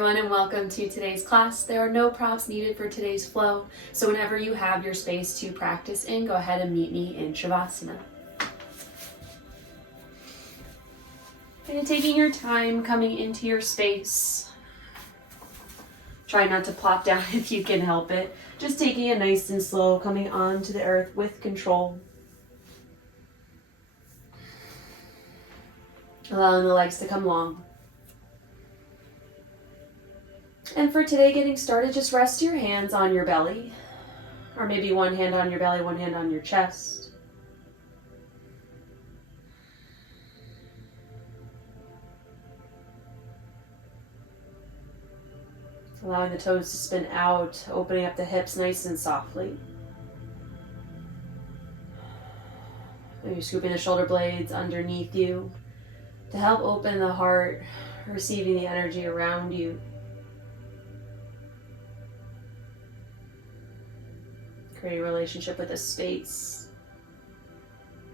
everyone, and welcome to today's class. There are no prompts needed for today's flow, so whenever you have your space to practice in, go ahead and meet me in Shavasana. And taking your time coming into your space. Try not to plop down if you can help it. Just taking it nice and slow, coming onto the earth with control. Allowing the legs to come long. And for today, getting started, just rest your hands on your belly. Or maybe one hand on your belly, one hand on your chest. Allowing the toes to spin out, opening up the hips nice and softly. Maybe scooping the shoulder blades underneath you to help open the heart, receiving the energy around you. Create a relationship with the space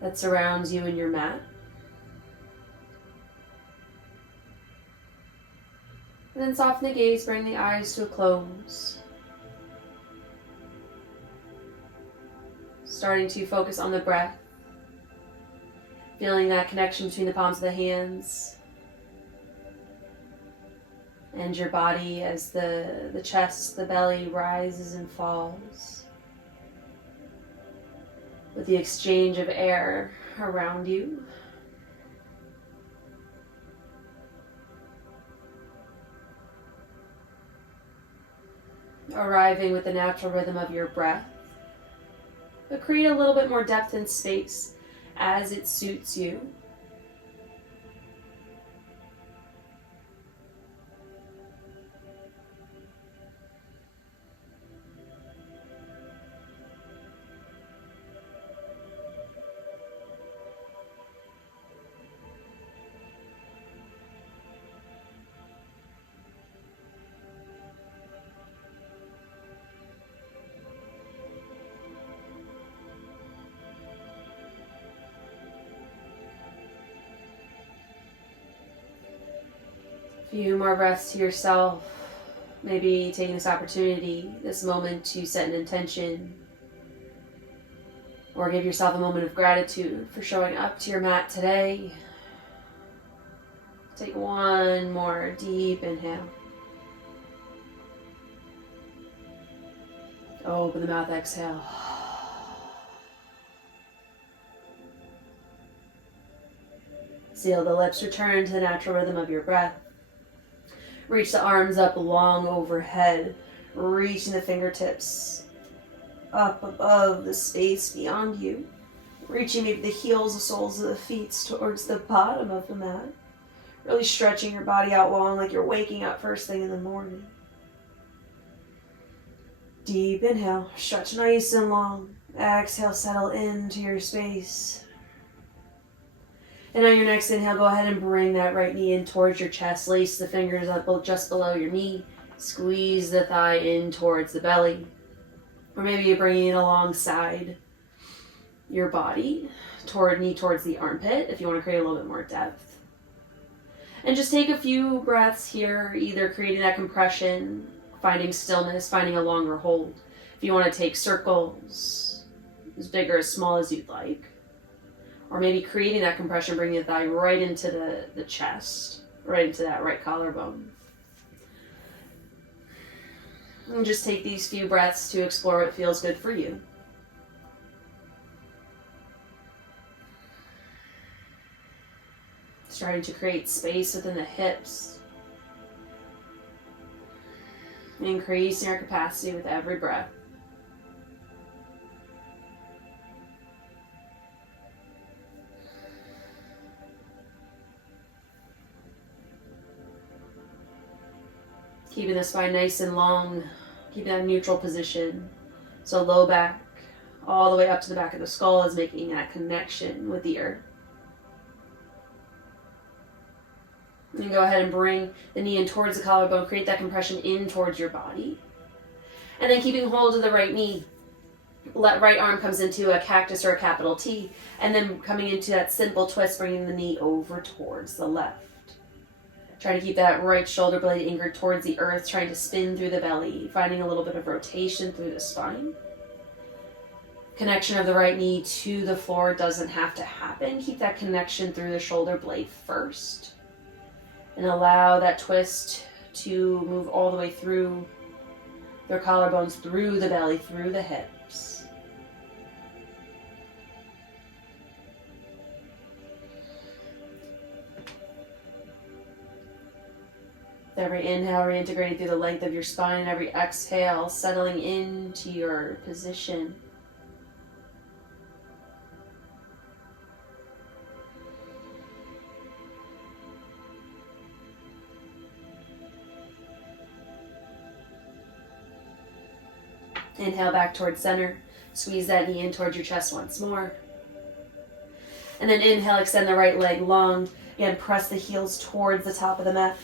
that surrounds you and your mat. And then soften the gaze, bring the eyes to a close. Starting to focus on the breath. Feeling that connection between the palms of the hands and your body as the chest, the belly rises and falls. With the exchange of air around you. Arriving with the natural rhythm of your breath, but create a little bit more depth and space as it suits you. Few more breaths to yourself. Maybe taking this opportunity, this moment to set an intention, or give yourself a moment of gratitude for showing up to your mat today. Take one more deep inhale. Open the mouth, exhale. Seal the lips, return to the natural rhythm of your breath. Reach the arms up long overhead, reaching the fingertips up above the space beyond you. Reaching maybe the heels, the soles of the feet towards the bottom of the mat. Really stretching your body out long like you're waking up first thing in the morning. Deep inhale, stretch nice and long. Exhale, settle into your space. And on your next inhale, go ahead and bring that right knee in towards your chest. Lace the fingers up just below your knee. Squeeze the thigh in towards the belly. Or maybe you're bringing it alongside your body, knee towards the armpit, if you want to create a little bit more depth. And just take a few breaths here, either creating that compression, finding stillness, finding a longer hold. If you want to take circles, as big or as small as you'd like. Or maybe creating that compression, bringing the thigh right into the chest, right into that right collarbone. And just take these few breaths to explore what feels good for you. Starting to create space within the hips. Increasing our capacity with every breath. Keeping the spine nice and long, keeping that neutral position. So low back, all the way up to the back of the skull is making that connection with the earth. And go ahead and bring the knee in towards the collarbone, create that compression in towards your body. And then keeping hold of the right knee, right arm comes into a cactus or a capital T, and then coming into that simple twist, bringing the knee over towards the left. Try to keep that right shoulder blade anchored towards the earth, trying to spin through the belly, finding a little bit of rotation through the spine. Connection of the right knee to the floor doesn't have to happen. Keep that connection through the shoulder blade first. And allow that twist to move all the way through their collarbones, through the belly, through the hips. Every inhale, reintegrating through the length of your spine, and every exhale, settling into your position. Inhale back towards center. Squeeze that knee in towards your chest once more. And then inhale, extend the right leg long. Again, press the heels towards the top of the mat.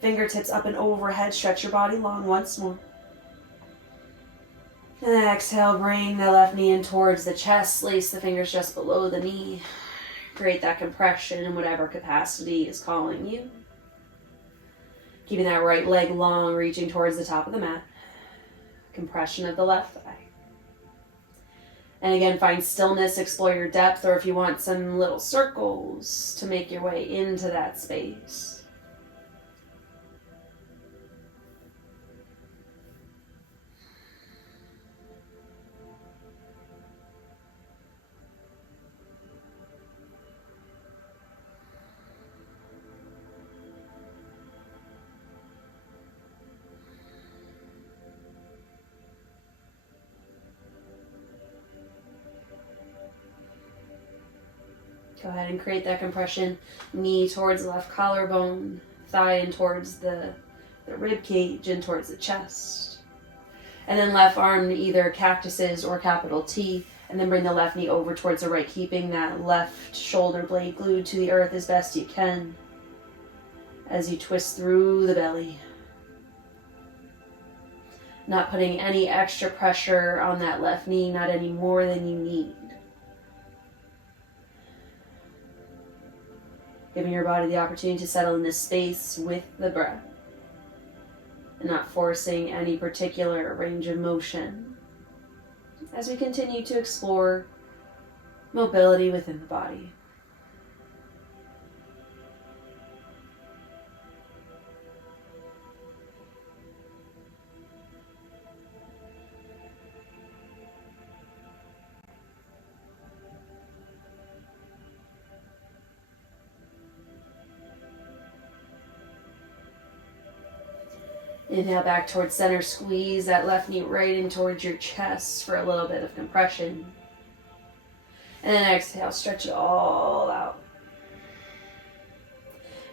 Fingertips up and overhead. Stretch your body long once more. And then exhale, bring the left knee in towards the chest. Lace the fingers just below the knee. Create that compression in whatever capacity is calling you. Keeping that right leg long, reaching towards the top of the mat. Compression of the left thigh. And again, find stillness, explore your depth, or if you want some little circles to make your way into that space. Go ahead and create that compression. Knee towards the left collarbone, thigh in towards the rib cage and towards the chest. And then left arm, either cactuses or capital T, and then bring the left knee over towards the right, keeping that left shoulder blade glued to the earth as best you can as you twist through the belly. Not putting any extra pressure on that left knee, not any more than you need. Giving your body the opportunity to settle in this space with the breath. And not forcing any particular range of motion. As we continue to explore mobility within the body. Inhale back towards center, squeeze that left knee right in towards your chest for a little bit of compression. And then exhale, stretch it all out.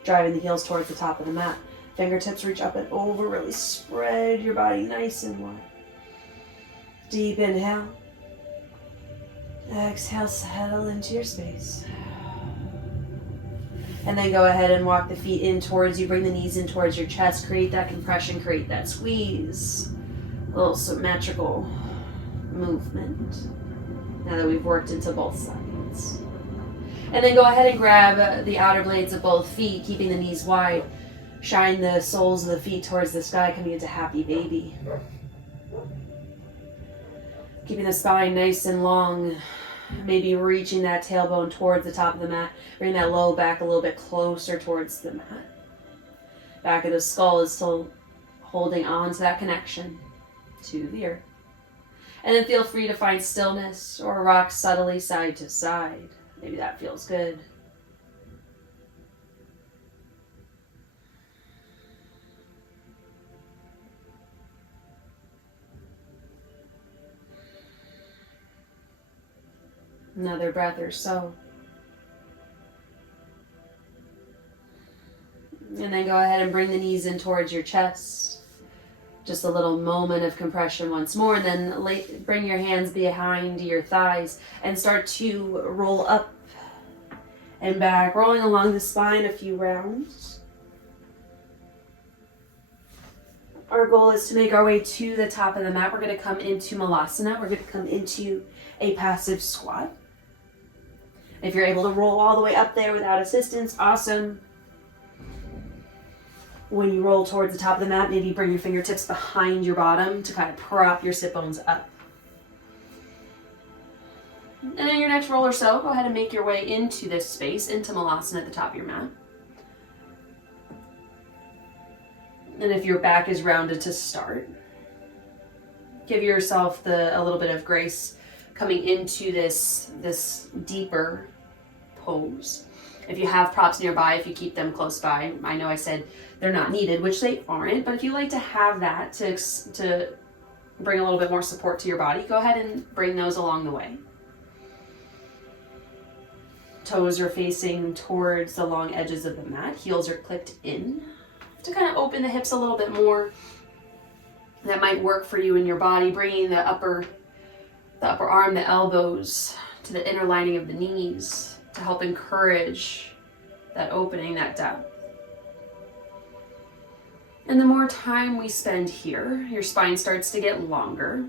Driving the heels towards the top of the mat. Fingertips reach up and over, really spread your body nice and wide. Deep inhale. Exhale, settle into your space. And then go ahead and walk the feet in towards you. Bring the knees in towards your chest. Create that compression, create that squeeze. A little symmetrical movement. Now that we've worked into both sides. And then go ahead and grab the outer blades of both feet, keeping the knees wide. Shine the soles of the feet towards the sky, coming into happy baby. Keeping the spine nice and long. Maybe reaching that tailbone towards the top of the mat. Bring that low back a little bit closer towards the mat. Back of the skull is still holding on to that connection to the earth. And then feel free to find stillness or rock subtly side to side. Maybe that feels good. Another breath or so. And then go ahead and bring the knees in towards your chest. Just a little moment of compression once more. And then bring your hands behind your thighs and start to roll up and back, rolling along the spine a few rounds. Our goal is to make our way to the top of the mat. We're going to come into Malasana. We're going to come into a passive squat. If you're able to roll all the way up there without assistance, awesome. When you roll towards the top of the mat, maybe bring your fingertips behind your bottom to kind of prop your sit bones up. And in your next roll or so, go ahead and make your way into this space, into Malasana at the top of your mat. And if your back is rounded to start, give yourself a little bit of grace coming into this deeper pose. If you have props nearby, if you keep them close by, I know I said they're not needed, which they aren't, but if you like to have that to bring a little bit more support to your body, go ahead and bring those along the way. Toes are facing towards the long edges of the mat. Heels are clicked in to kind of open the hips a little bit more. That might work for you in your body, bringing the upper arm, the elbows to the inner lining of the knees to help encourage that opening, that depth. And the more time we spend here, your spine starts to get longer.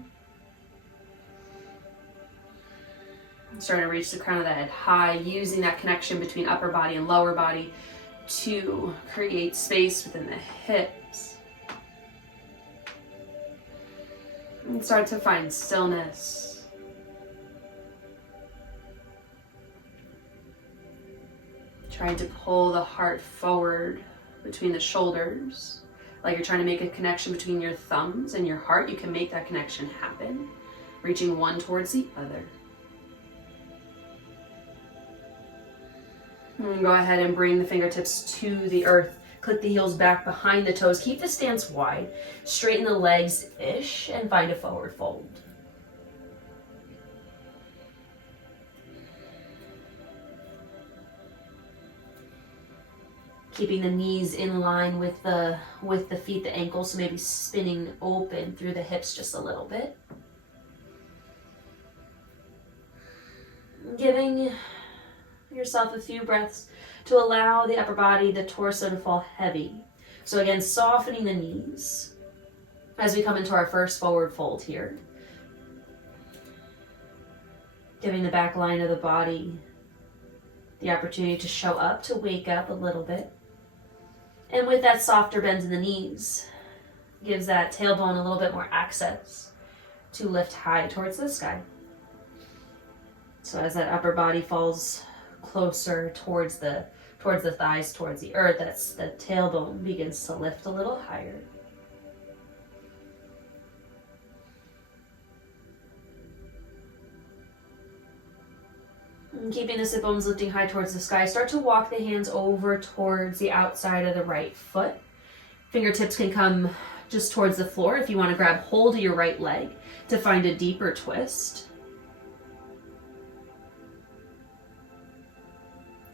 Starting to reach the crown of the head high, using that connection between upper body and lower body to create space within the hips. And start to find stillness. Trying to pull the heart forward between the shoulders. Like you're trying to make a connection between your thumbs and your heart. You can make that connection happen. Reaching one towards the other. And go ahead and bring the fingertips to the earth. Click the heels back behind the toes. Keep the stance wide. Straighten the legs-ish and find a forward fold. Keeping the knees in line with the feet, the ankles, so maybe spinning open through the hips just a little bit. Giving yourself a few breaths to allow the upper body, the torso to fall heavy. So again, softening the knees as we come into our first forward fold here. Giving the back line of the body the opportunity to show up, to wake up a little bit. And with that softer bend in the knees, gives that tailbone a little bit more access to lift high towards the sky. So as that upper body falls closer towards the thighs, towards the earth, that's the tailbone begins to lift a little higher. And keeping the sit bones lifting high towards the sky, start to walk the hands over towards the outside of the right foot. Fingertips can come just towards the floor if you want to grab hold of your right leg to find a deeper twist.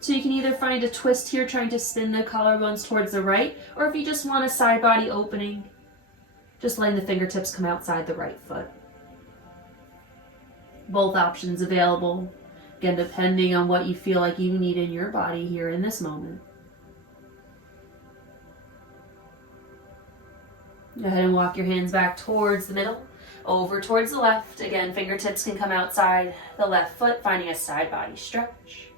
So you can either find a twist here, trying to spin the collarbones towards the right, or if you just want a side body opening, just letting the fingertips come outside the right foot. Both options available, again, depending on what you feel like you need in your body here in this moment. Go ahead and walk your hands back towards the middle, over towards the left. Again, fingertips can come outside the left foot, finding a side body stretch.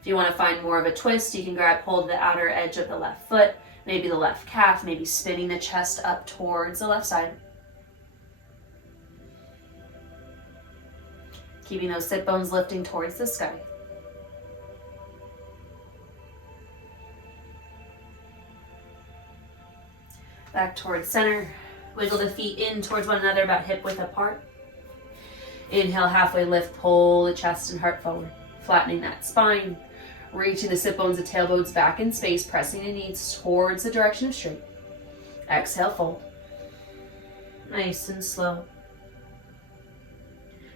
If you want to find more of a twist, you can grab hold of the outer edge of the left foot, maybe the left calf, maybe spinning the chest up towards the left side. Keeping those sit bones lifting towards the sky. Back towards center. Wiggle the feet in towards one another, about hip width apart. Inhale, halfway lift, pull the chest and heart forward, flattening that spine. Reaching the sit bones, the tailbones back in space, pressing the knees towards the direction of straight. Exhale, fold. Nice and slow.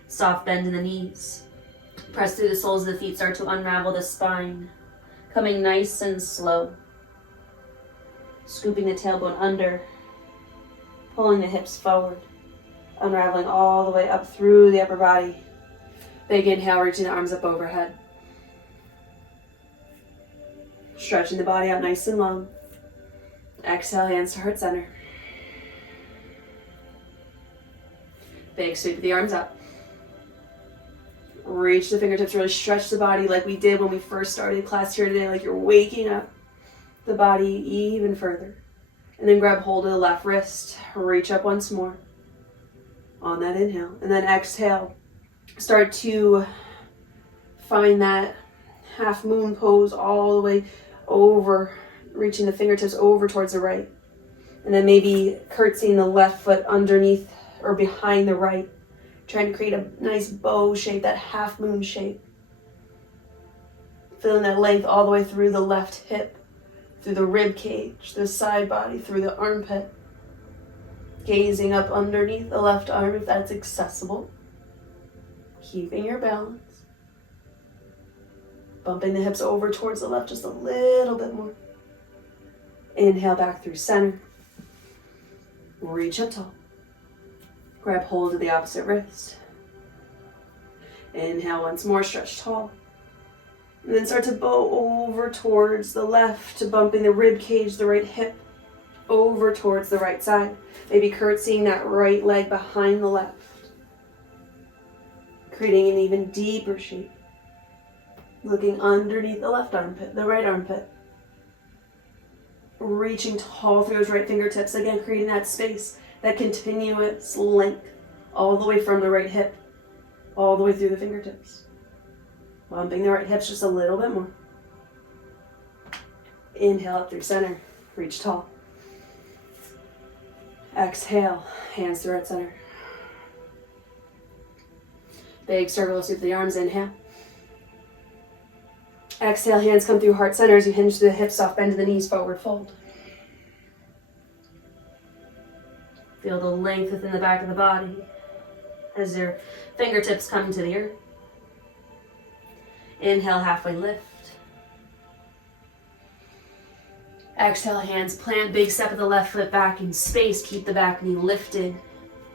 Soft bend in the knees. Press through the soles of the feet, start to unravel the spine. Coming nice and slow. Scooping the tailbone under. Pulling the hips forward. Unraveling all the way up through the upper body. Big inhale, reaching the arms up overhead. Stretching the body out nice and long. Exhale, hands to heart center. Big sweep of the arms up. Reach the fingertips, really stretch the body like we did when we first started class here today, like you're waking up. the body even further. And then grab hold of the left wrist, reach up once more on that inhale. And then exhale, start to find that half moon pose all the way over, reaching the fingertips over towards the right. And then maybe curtsying the left foot underneath or behind the right, trying to create a nice bow shape, that half moon shape. Feeling that length all the way through the left hip, through the rib cage, the side body, through the armpit. Gazing up underneath the left arm if that's accessible. Keeping your balance. Bumping the hips over towards the left just a little bit more. Inhale back through center. Reach up tall. Grab hold of the opposite wrist. Inhale once more, stretch tall. And then start to bow over towards the left, bumping the rib cage, the right hip, over towards the right side. Maybe curtsying that right leg behind the left. Creating an even deeper shape. Looking underneath the left armpit, the right armpit. Reaching tall through those right fingertips. Again, creating that space, that continuous length, all the way from the right hip, all the way through the fingertips. Bumping the right hips just a little bit more. Inhale up through center. Reach tall. Exhale. Hands through at center. Big circle sweep the arms. Inhale. Exhale. Hands come through heart center as you hinge the hips off. Bend the knees. Forward fold. Feel the length within the back of the body as your fingertips come to the earth. Inhale, halfway lift. Exhale, hands plant, big step of the left foot back in space. Keep the back knee lifted.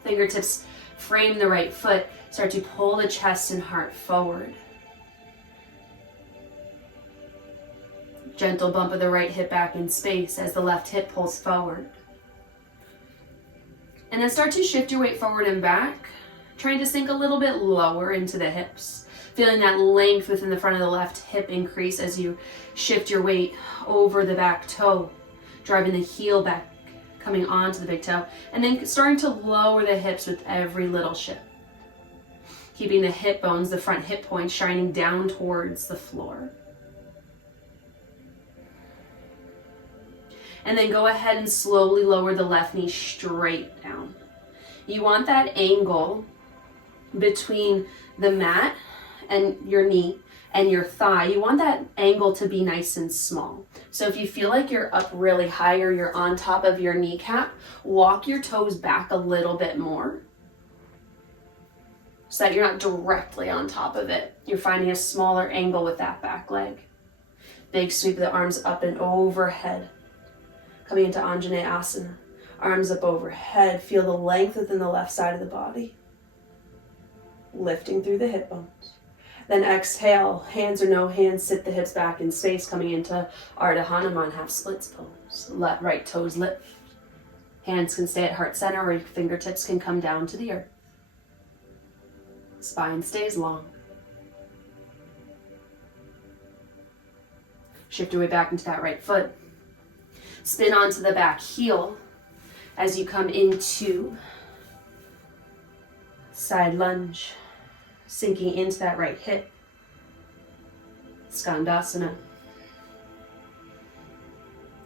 Fingertips frame the right foot. Start to pull the chest and heart forward. Gentle bump of the right hip back in space as the left hip pulls forward. And then start to shift your weight forward and back, trying to sink a little bit lower into the hips. Feeling that length within the front of the left hip increase as you shift your weight over the back toe, driving the heel back, coming onto the big toe, and then starting to lower the hips with every little shift. Keeping the hip bones, the front hip points, shining down towards the floor. And then go ahead and slowly lower the left knee straight down. You want that angle between the mat and your knee and your thigh. You want that angle to be nice and small. So if you feel like you're up really high or you're on top of your kneecap, walk your toes back a little bit more so that you're not directly on top of it. You're finding a smaller angle with that back leg. Big sweep of the arms up and overhead. Coming into Anjaneyasana. Arms up overhead. Feel the length within the left side of the body. Lifting through the hip bones. Then exhale, hands or no hands, sit the hips back in space, coming into Ardha Hanuman, half splits pose. Left, right toes lift. Hands can stay at heart center or your fingertips can come down to the earth. Spine stays long. Shift your way back into that right foot. Spin onto the back heel as you come into side lunge. Sinking into that right hip. Skandasana.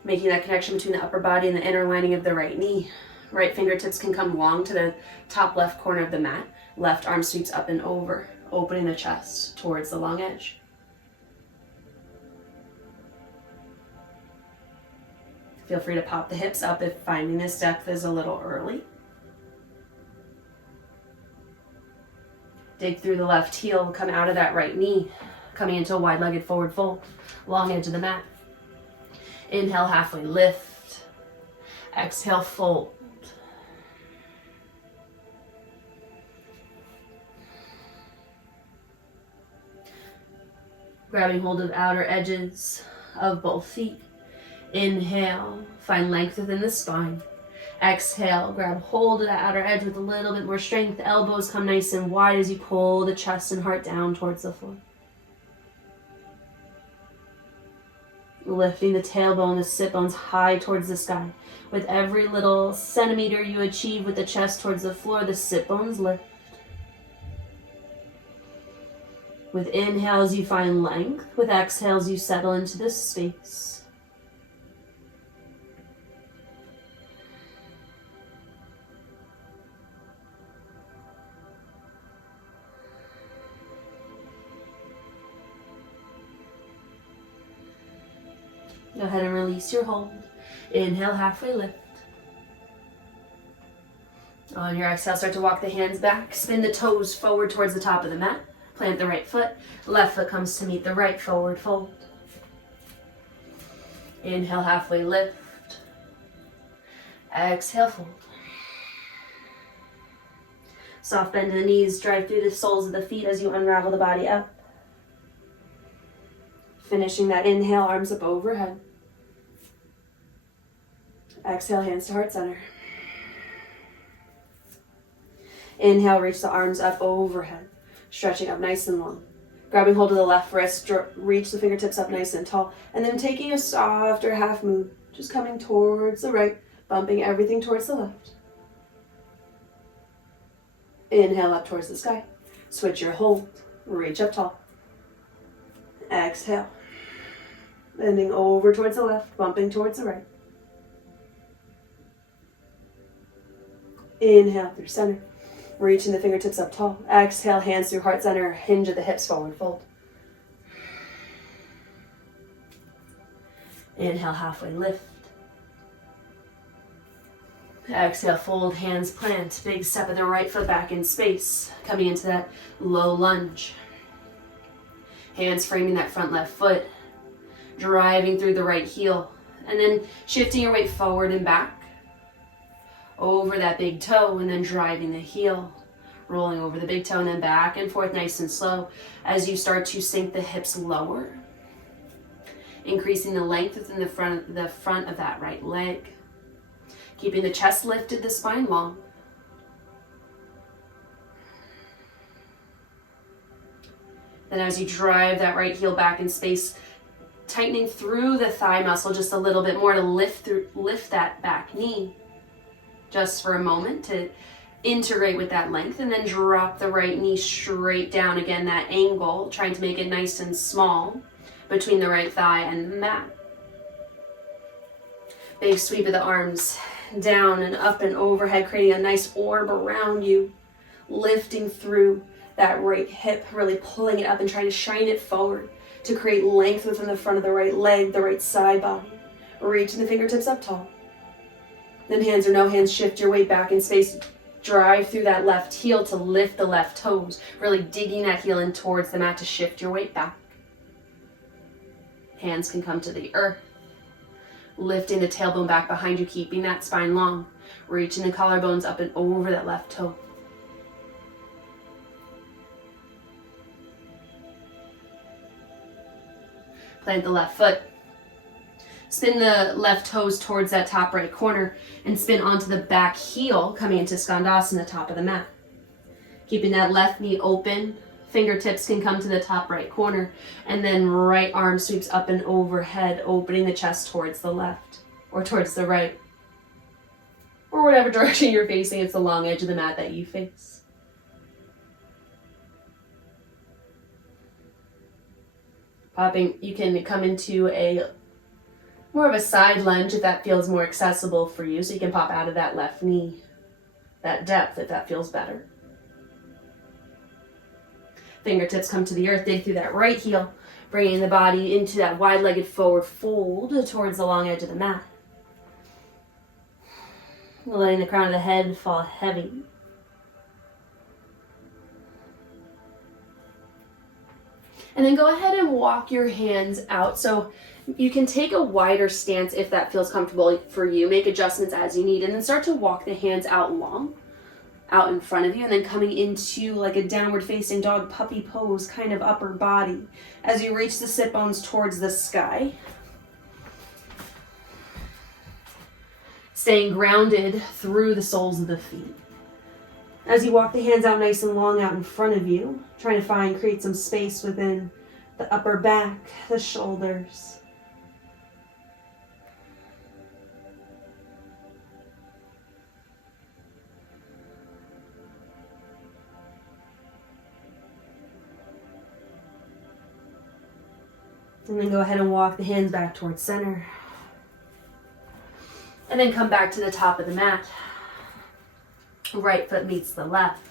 Making that connection between the upper body and the inner lining of the right knee. Right fingertips can come long to the top left corner of the mat. Left arm sweeps up and over, opening the chest towards the long edge. Feel free to pop the hips up if finding this depth is a little early. Dig through the left heel, come out of that right knee, coming into a wide-legged forward fold, long edge of the mat. Inhale, halfway lift. Exhale, fold. Grabbing hold of outer edges of both feet. Inhale, find length within the spine. Exhale, grab hold of that outer edge with a little bit more strength. Elbows come nice and wide as you pull the chest and heart down towards the floor. Lifting the tailbone, the sit bones high towards the sky. With every little centimeter you achieve with the chest towards the floor, the sit bones lift. With inhales, you find length. With exhales, you settle into this space. Go ahead and release your hold. Inhale, halfway lift. On your exhale, start to walk the hands back. Spin the toes forward towards the top of the mat. Plant the right foot. Left foot comes to meet the right, forward fold. Inhale, halfway lift. Exhale, fold. Soft bend in the knees. Drive through the soles of the feet as you unravel the body up. Finishing that inhale, arms up overhead. Exhale, hands to heart center. Inhale, reach the arms up overhead, stretching up nice and long. Grabbing hold of the left wrist, reach the fingertips up nice and tall, and then taking a softer half moon, just coming towards the right, bumping everything towards the left. Inhale up towards the sky. Switch your hold, reach up tall. Exhale. Bending over towards the left, bumping towards the right. Inhale through center. Reaching the fingertips up tall. Exhale, hands through heart center. Hinge at the hips, forward fold. Inhale, halfway lift. Exhale, fold, hands plant. Big step of the right foot back in space. Coming into that low lunge. Hands framing that front left foot. Driving through the right heel. And then shifting your weight forward and back. Over that big toe and then driving the heel. Rolling over the big toe and then back and forth nice and slow as you start to sink the hips lower. Increasing the length within the front of that right leg. Keeping the chest lifted, the spine long. Then as you drive that right heel back in space, tightening through the thigh muscle just a little bit more to lift that back knee. Just for a moment to integrate with that length, and then drop the right knee straight down again, that angle, trying to make it nice and small between the right thigh and the mat. Big sweep of the arms down and up and overhead, creating a nice orb around you, lifting through that right hip, really pulling it up and trying to shine it forward to create length within the front of the right leg, the right side body. Reaching the fingertips up tall. Then hands or no hands, shift your weight back in space. Drive through that left heel to lift the left toes. Really digging that heel in towards the mat to shift your weight back. Hands can come to the earth. Lifting the tailbone back behind you, keeping that spine long. Reaching the collarbones up and over that left toe. Plant the left foot. Spin the left toes towards that top right corner and spin onto the back heel, coming into Skandasana, top of the mat. Keeping that left knee open, fingertips can come to the top right corner, and then right arm sweeps up and overhead, opening the chest towards the left or towards the right. Or whatever direction you're facing, it's the long edge of the mat that you face. Popping, you can come into a more of a side lunge if that feels more accessible for you. So you can pop out of that left knee, that depth if that feels better. Fingertips come to the earth, dig through that right heel, bringing the body into that wide-legged forward fold towards the long edge of the mat. Letting the crown of the head fall heavy. And then go ahead and walk your hands out. So you can take a wider stance if that feels comfortable for you. Make adjustments as you need. And then start to walk the hands out long, out in front of you. And then coming into like a downward facing dog puppy pose, kind of upper body. As you reach the sit bones towards the sky. Staying grounded through the soles of the feet. As you walk the hands out nice and long out in front of you, trying to create some space within the upper back, the shoulders. And then go ahead and walk the hands back towards center. And then come back to the top of the mat. Right foot meets the left.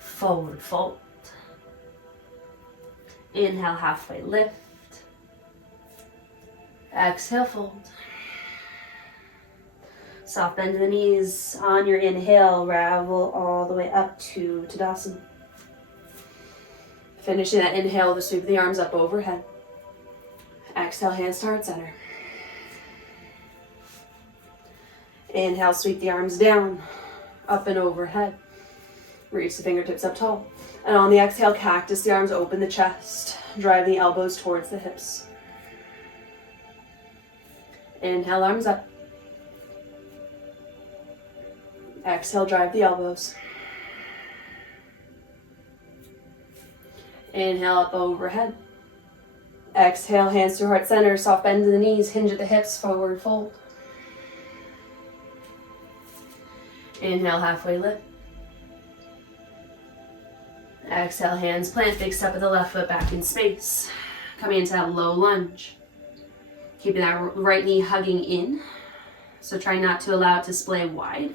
Forward fold. Inhale, halfway lift. Exhale, fold. Soft bend to the knees. On your inhale, ravel all the way up to Tadasana. Finishing that inhale, the sweep of the arms up overhead. Exhale, hands to heart center. Inhale, sweep the arms down, up and overhead. Reach the fingertips up tall. And on the exhale, cactus the arms, open the chest. Drive the elbows towards the hips. Inhale, arms up. Exhale, drive the elbows. Inhale, up overhead. Exhale, hands to heart center, soft bend to the knees, hinge at the hips, forward fold. Inhale, halfway lift. Exhale, hands plant, big step of the left foot back in space. Coming into that low lunge. Keeping that right knee hugging in. So try not to allow it to splay wide.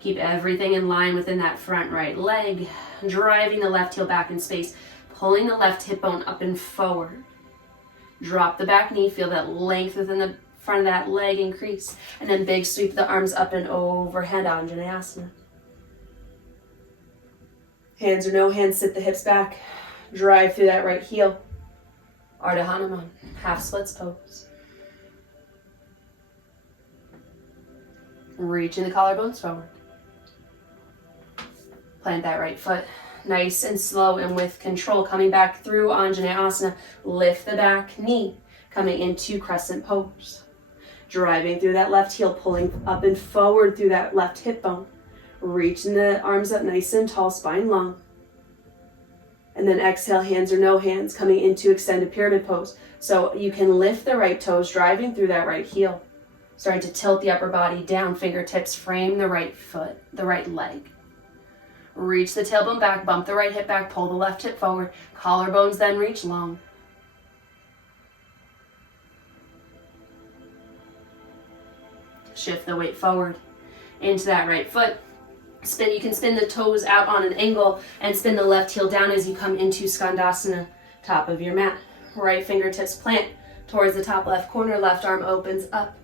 Keep everything in line within that front right leg. Driving the left heel back in space. Pulling the left hip bone up and forward. Drop the back knee. Feel that length within the front of that leg increase. And then big sweep the arms up and overhead, Anjaneyasana. Hands or no hands, sit the hips back. Drive through that right heel. Ardha Hanuman, half splits pose. Reaching the collarbones forward. Plant that right foot. Nice and slow and with control. Coming back through Anjaneyasana. Lift the back knee. Coming into crescent pose. Driving through that left heel. Pulling up and forward through that left hip bone. Reaching the arms up nice and tall, spine long. And then exhale, hands or no hands, coming into extended pyramid pose. So you can lift the right toes, driving through that right heel. Starting to tilt the upper body down, fingertips frame the right foot, the right leg. Reach the tailbone back, bump the right hip back, pull the left hip forward. Collarbones then reach long. Shift the weight forward into that right foot. Spin. You can spin the toes out on an angle and spin the left heel down as you come into Skandasana, top of your mat. Right fingertips plant towards the top left corner, left arm opens up.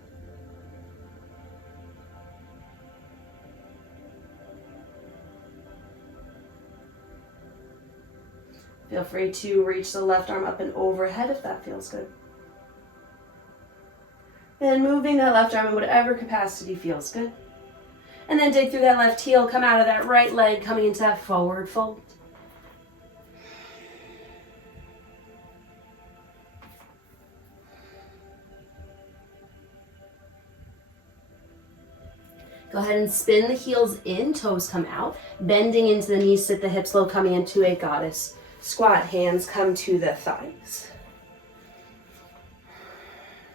Feel free to reach the left arm up and overhead if that feels good. And moving that left arm in whatever capacity feels good. And then dig through that left heel, come out of that right leg, coming into that forward fold. Go ahead and spin the heels in, toes come out, bending into the knees, sit the hips low, coming into a goddess squat. Hands come to the thighs.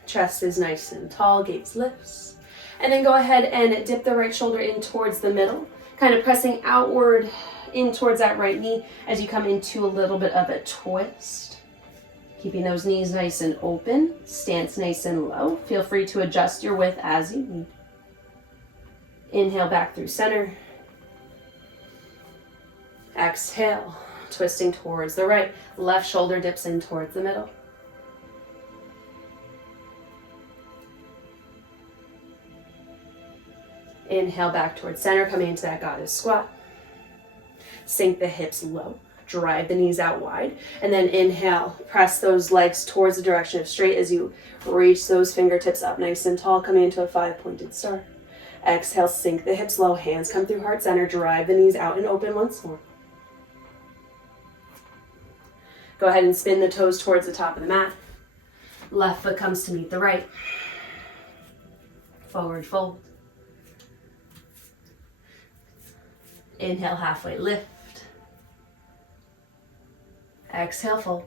Chest is nice and tall, gaze lifts. And then go ahead and dip the right shoulder in towards the middle, kind of pressing outward in towards that right knee as you come into a little bit of a twist. Keeping those knees nice and open, stance nice and low. Feel free to adjust your width as you need. Inhale back through center. Exhale, twisting towards the right. Left shoulder dips in towards the middle. Inhale back towards center, coming into that goddess squat. Sink the hips low, drive the knees out wide, and then inhale, press those legs towards the direction of straight as you reach those fingertips up nice and tall, coming into a 5-pointed star. Exhale, sink the hips low, hands come through heart center, drive the knees out and open once more. Go ahead and spin the toes towards the top of the mat. Left foot comes to meet the right. Forward fold. Inhale, halfway lift. Exhale, fold.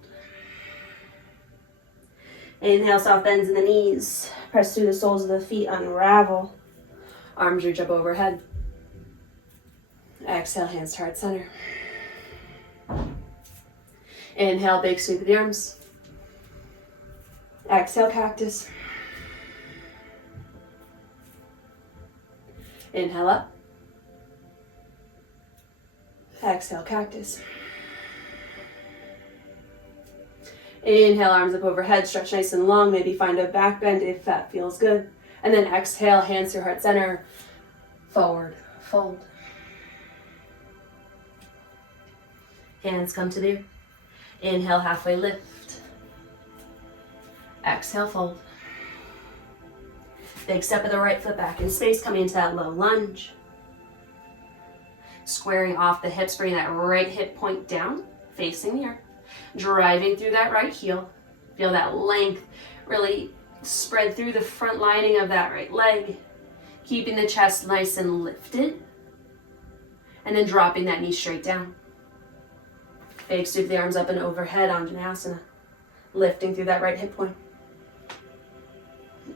Inhale, soft bends in the knees. Press through the soles of the feet, unravel. Arms reach up overhead. Exhale, hands to heart center. Inhale, big sweep of the arms. Exhale, cactus. Inhale up. Exhale, cactus. Inhale, arms up overhead, stretch nice and long. Maybe find a back bend if that feels good. And then exhale, hands through heart center, forward, fold. Hands come to the ear. Inhale, halfway lift. Exhale, fold. Big step of the right foot back in space, coming into that low lunge. Squaring off the hips, bring that right hip point down, facing the earth. Driving through that right heel. Feel that length really spread through the front lining of that right leg. Keeping the chest nice and lifted. And then dropping that knee straight down. Big sweep the arms up and overhead, Anjaneyasana. Lifting through that right hip point.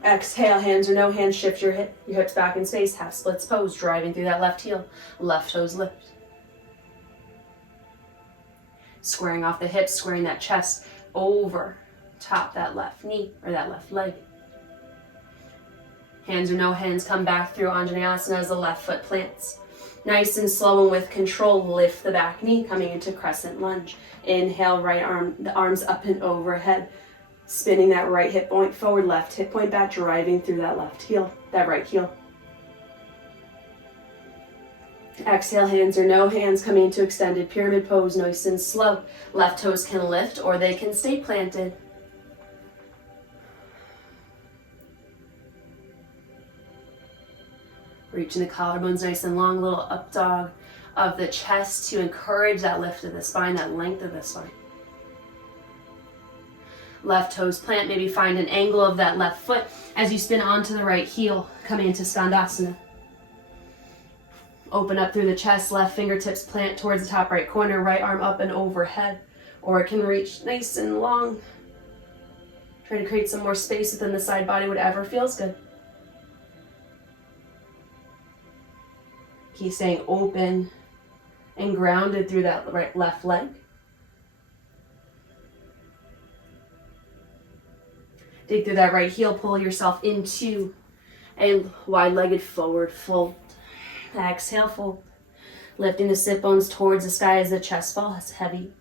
Exhale, hands or no hands, shift your hips back in space, half splits pose, driving through that left heel, left toes lift. Squaring off the hips, squaring that chest over top that left knee or that left leg. Hands or no hands, come back through Anjaneyasana as the left foot plants. Nice and slow and with control, lift the back knee, coming into crescent lunge. Inhale, right arm, the arms up and overhead. Spinning that right hip point forward, left hip point back, driving through that left heel, that right heel. Exhale, hands or no hands, coming into extended pyramid pose, nice and slow. Left toes can lift or they can stay planted. Reaching the collarbones nice and long, little up dog of the chest to encourage that lift of the spine, that length of the spine. Left toes plant, maybe find an angle of that left foot as you spin onto the right heel, coming into Skandasana. Open up through the chest, left fingertips plant towards the top right corner, right arm up and overhead, or it can reach nice and long. Try to create some more space within the side body, whatever feels good. Keep staying open and grounded through that left leg. Dig through that right heel, pull yourself into a wide-legged forward fold. Exhale, fold. Lifting the sit bones towards the sky as the chest falls heavy.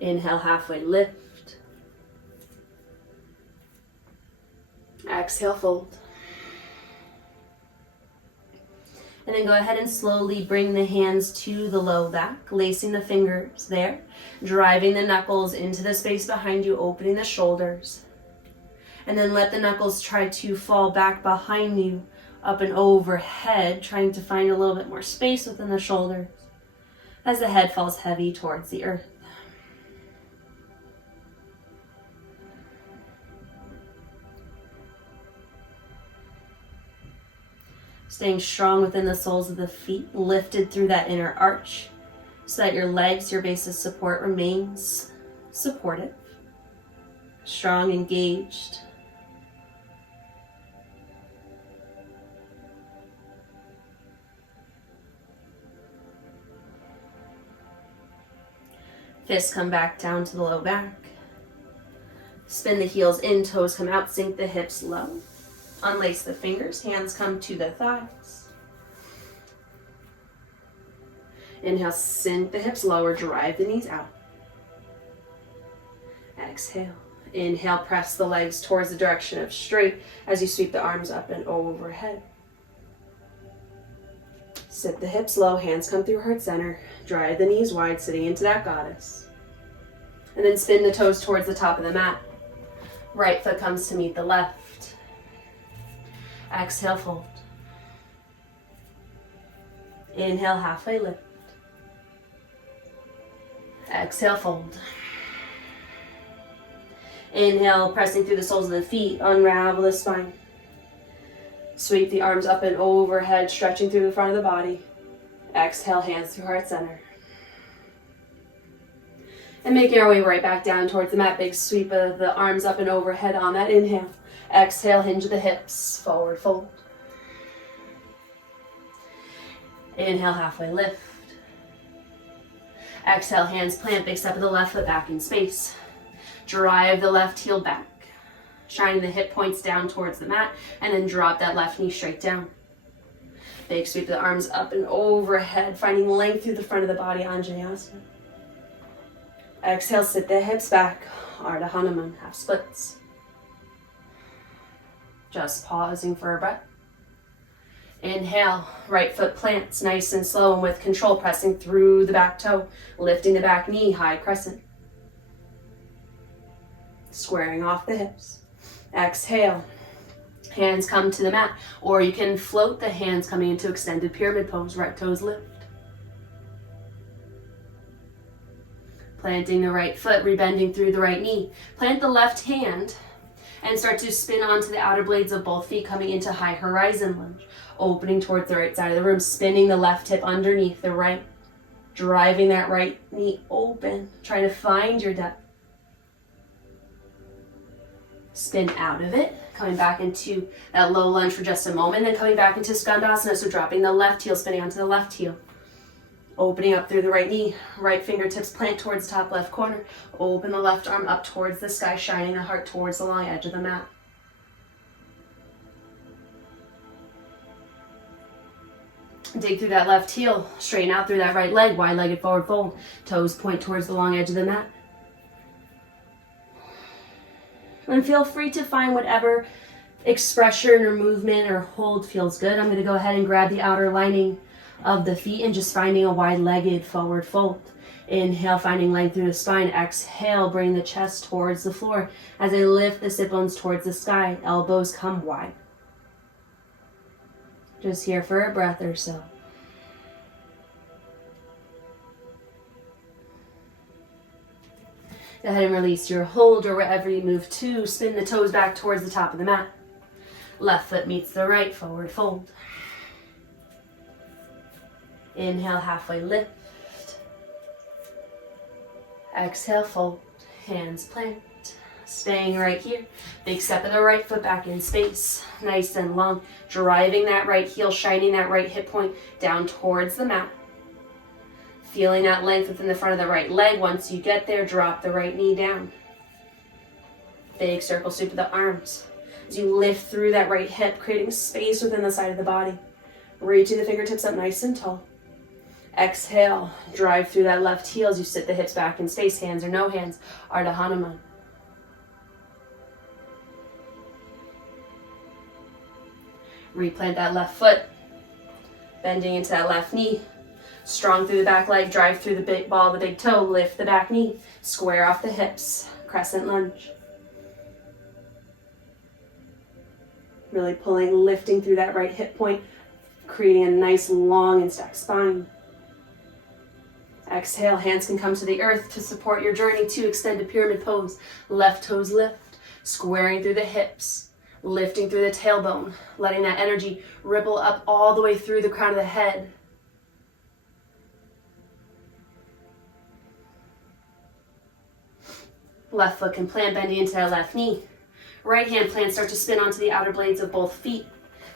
Inhale, halfway lift. Exhale, fold. And then go ahead and slowly bring the hands to the low back, lacing the fingers there, driving the knuckles into the space behind you, opening the shoulders. And then let the knuckles try to fall back behind you, up and overhead, trying to find a little bit more space within the shoulders as the head falls heavy towards the earth. Staying strong within the soles of the feet, lifted through that inner arch so that your legs, your base of support remains supportive, strong, engaged. Fists come back down to the low back. Spin the heels in, toes come out, sink the hips low. Unlace the fingers, hands come to the thighs. Inhale, sink the hips lower, drive the knees out. Exhale. Inhale, press the legs towards the direction of straight as you sweep the arms up and overhead. Sit the hips low, hands come through heart center. Drive the knees wide, sitting into that goddess. And then spin the toes towards the top of the mat. Right foot comes to meet the left. Exhale, fold. Inhale, halfway lift. Exhale, fold. Inhale, pressing through the soles of the feet, unravel the spine. Sweep the arms up and overhead, stretching through the front of the body. Exhale, hands through heart center. And making our way right back down towards the mat. Big sweep of the arms up and overhead on that inhale. Exhale, hinge the hips, forward fold. Inhale, halfway lift. Exhale, hands plant, big step of the left foot back in space. Drive the left heel back, shining the hip points down towards the mat, and then drop that left knee straight down. Big sweep the arms up and overhead, finding length through the front of the body, Anjaneyasana. Exhale, sit the hips back, Ardha Hanuman, half splits. Just pausing for a breath. Inhale, right foot plants, nice and slow and with control, pressing through the back toe, lifting the back knee, high crescent. Squaring off the hips. Exhale, hands come to the mat, or you can float the hands coming into extended pyramid pose, right toes lift. Planting the right foot, rebending through the right knee. Plant the left hand and start to spin onto the outer blades of both feet, coming into high horizon lunge. Opening towards the right side of the room, spinning the left hip underneath the right. Driving that right knee open, trying to find your depth. Spin out of it, coming back into that low lunge for just a moment, then coming back into Skandasana, so dropping the left heel, spinning onto the left heel. Opening up through the right knee, right fingertips plant towards the top left corner. Open the left arm up towards the sky, shining the heart towards the long edge of the mat. Dig through that left heel, straighten out through that right leg, wide-legged forward fold. Toes point towards the long edge of the mat. And feel free to find whatever expression or movement or hold feels good. I'm going to go ahead and grab the outer lining of the feet and just finding a wide-legged forward fold. Inhale, finding length through the spine. Exhale, bring the chest towards the floor as I lift the sit bones towards the sky. Elbows come wide. Just here for a breath or so. Go ahead and release your hold, or wherever you move to, spin the toes back towards the top of the mat. Left foot meets the right, forward fold. Inhale, halfway lift. Exhale, fold. Hands plant. Staying right here. Big step of the right foot back in space. Nice and long. Driving that right heel, shining that right hip point down towards the mat. Feeling that length within the front of the right leg. Once you get there, drop the right knee down. Big circle sweep of the arms. As you lift through that right hip, creating space within the side of the body. Reaching the fingertips up nice and tall. Exhale, drive through that left heel as you sit the hips back in space, hands or no hands, Ardha Hanuman. Replant that left foot, bending into that left knee. Strong through the back leg, drive through the big ball of the big toe, lift the back knee, square off the hips, crescent lunge. Really pulling, lifting through that right hip point, creating a nice long and stacked spine. Exhale, hands can come to the earth to support your journey to extended pyramid pose. Left toes lift, squaring through the hips, lifting through the tailbone, letting that energy ripple up all the way through the crown of the head. Left foot can plant, bending into that left knee. Right hand plant, start to spin onto the outer blades of both feet.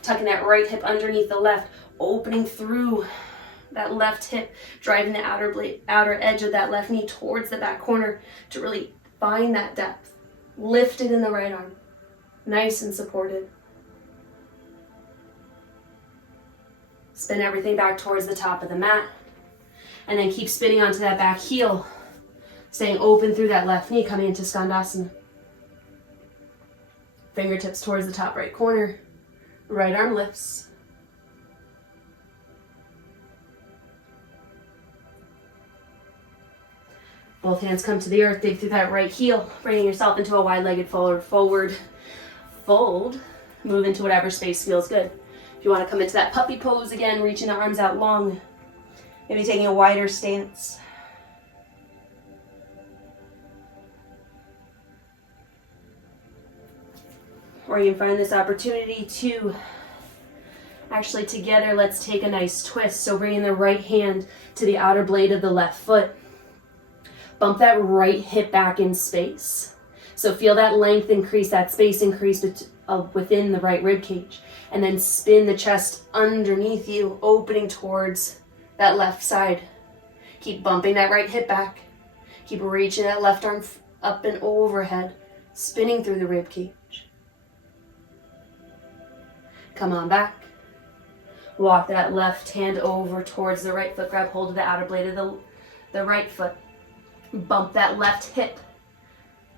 Tucking that right hip underneath the left, opening through that left hip, driving the outer edge of that left knee towards the back corner to really find that depth. Lifted in the right arm, nice and supported. Spin everything back towards the top of the mat, and then keep spinning onto that back heel, staying open through that left knee, coming into Skandasana. Fingertips towards the top right corner, right arm lifts. Both hands come to the earth, dig through that right heel, bringing yourself into a wide-legged forward fold. Move into whatever space feels good. If you want to come into that puppy pose again, reaching the arms out long, maybe taking a wider stance. Or you can find this opportunity to actually together, let's take a nice twist. So bringing the right hand to the outer blade of the left foot. Bump that right hip back in space. So feel that length increase, that space increase within the right rib cage. And then spin the chest underneath you, opening towards that left side. Keep bumping that right hip back. Keep reaching that left arm up and overhead, spinning through the rib cage. Come on back. Walk that left hand over towards the right foot. Grab hold of the outer blade of the right foot. Bump that left hip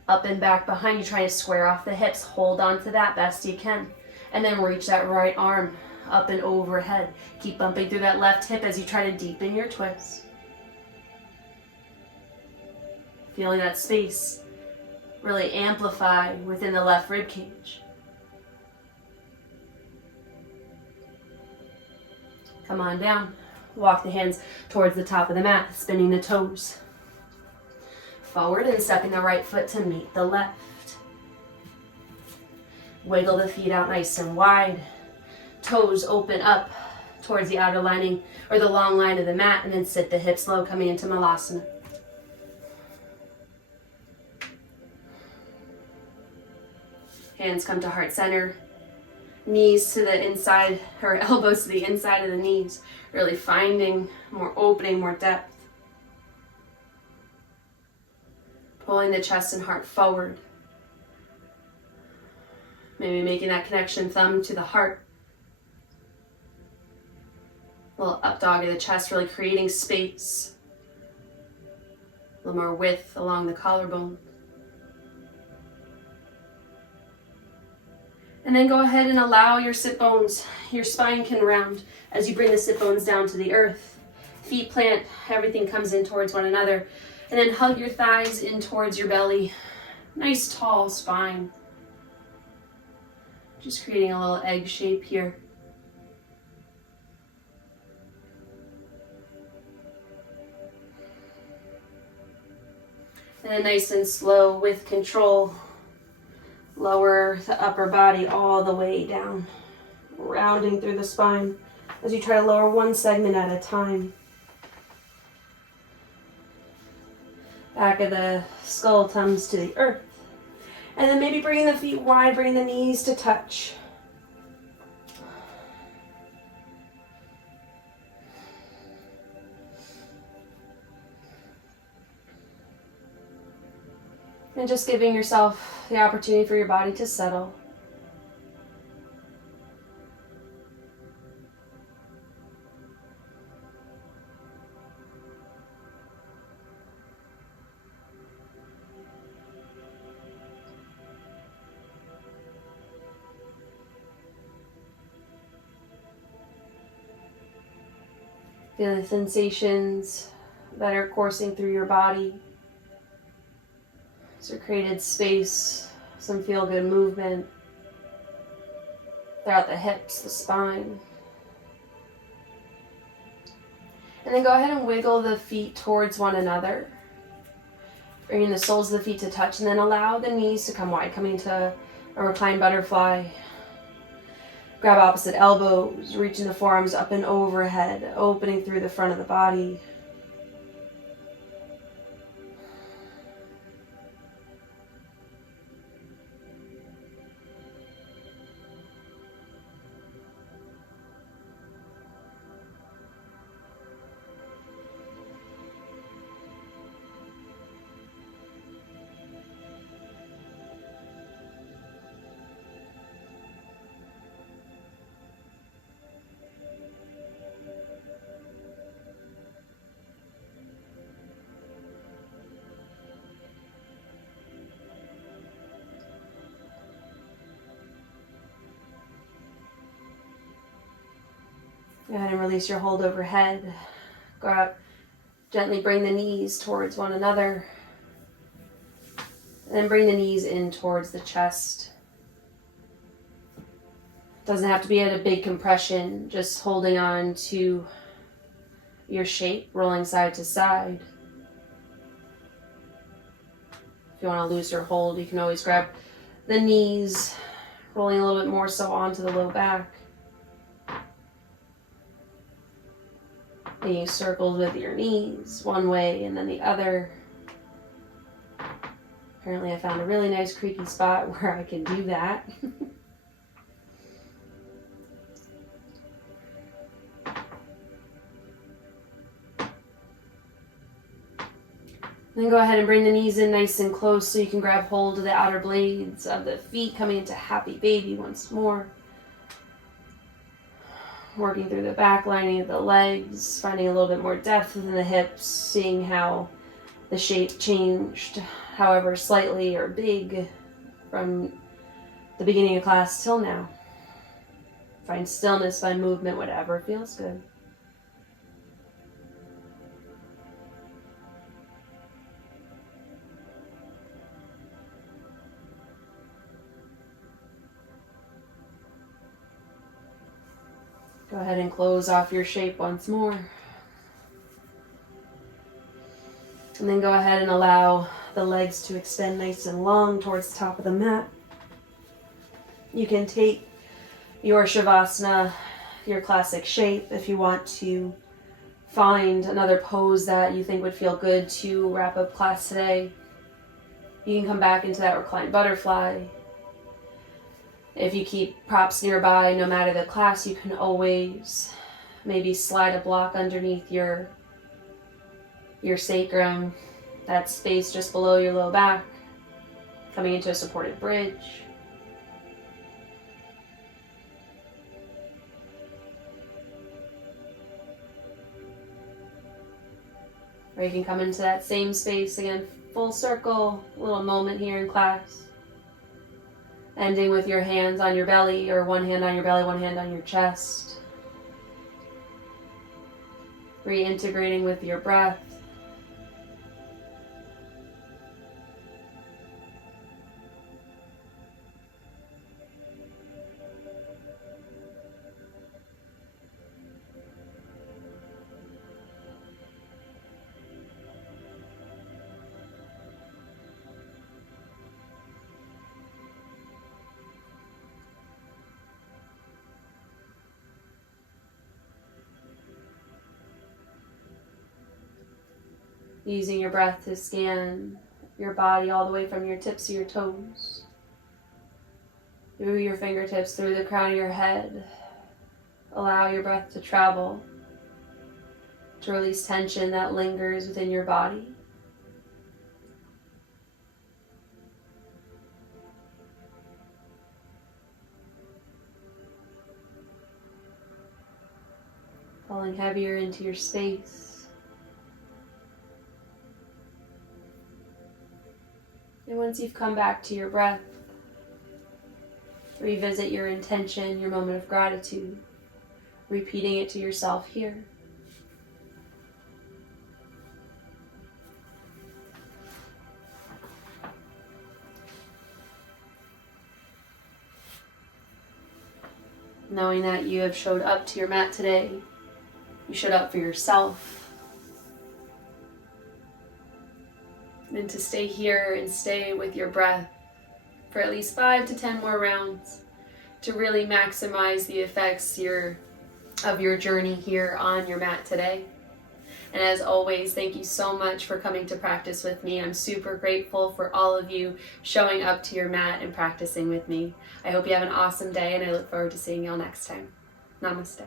up and back behind you. Try to square off the hips. Hold on to that best you can. And then reach that right arm up and overhead. Keep bumping through that left hip as you try to deepen your twist. Feeling that space really amplify within the left rib cage. Come on down. Walk the hands towards the top of the mat, spinning the toes forward and stepping the right foot to meet the left. Wiggle the feet out nice and wide. Toes open up towards the outer lining or the long line of the mat, and then sit the hips low, coming into Malasana. Hands come to heart center. Knees to the inside, or elbows to the inside of the knees. Really finding more opening, more depth. Pulling the chest and heart forward. Maybe making that connection, thumb to the heart. A little up dog of the chest, really creating space. A little more width along the collarbone. And then go ahead and allow your sit bones, your spine can round as you bring the sit bones down to the earth. Feet plant, everything comes in towards one another. And then hug your thighs in towards your belly. Nice tall spine. Just creating a little egg shape here. And then nice and slow with control. Lower the upper body all the way down, rounding through the spine as you try to lower one segment at a time. Back of the skull comes to the earth. And then maybe bring the feet wide, bring the knees to touch. And just giving yourself the opportunity for your body to settle. Feel the sensations that are coursing through your body. So created space, some feel-good movement throughout the hips, the spine. And then go ahead and wiggle the feet towards one another. Bringing the soles of the feet to touch, and then allow the knees to come wide, coming to a reclined butterfly. Grab opposite elbows, reaching the forearms up and overhead, opening through the front of the body. Go ahead and release your hold overhead. Go out, gently bring the knees towards one another. And then bring the knees in towards the chest. Doesn't have to be at a big compression, just holding on to your shape, rolling side to side. If you want to lose your hold, you can always grab the knees, rolling a little bit more so onto the low back. Making circles with your knees, one way and then the other. Apparently I found a really nice creaky spot where I can do that. Then go ahead and bring the knees in nice and close so you can grab hold of the outer blades of the feet, coming into happy baby once more. Working through the back lining of the legs, finding a little bit more depth within the hips, seeing how the shape changed, however slightly or big, from the beginning of class till now. Find stillness, find movement, whatever feels good. Go ahead and close off your shape once more. And then go ahead and allow the legs to extend nice and long towards the top of the mat. You can take your Shavasana, your classic shape, if you want to find another pose that you think would feel good to wrap up class today. You can come back into that reclined butterfly. If you keep props nearby, no matter the class, you can always maybe slide a block underneath your sacrum, that space just below your low back, coming into a supported bridge. Or you can come into that same space again, full circle, little moment here in class. Ending with your hands on your belly, or one hand on your belly, one hand on your chest. Reintegrating with your breath. Using your breath to scan your body all the way from your tips to your toes, through your fingertips, through the crown of your head. Allow your breath to travel, to release tension that lingers within your body. Falling heavier into your space. And once you've come back to your breath, revisit your intention, your moment of gratitude, repeating it to yourself here. Knowing that you have showed up to your mat today, you showed up for yourself. And to stay here and stay with your breath for at least 5 to 10 more rounds to really maximize the effects of your journey here on your mat today. And as always, thank you so much for coming to practice with me. I'm super grateful for all of you showing up to your mat and practicing with me. I hope you have an awesome day, and I look forward to seeing y'all next time. Namaste.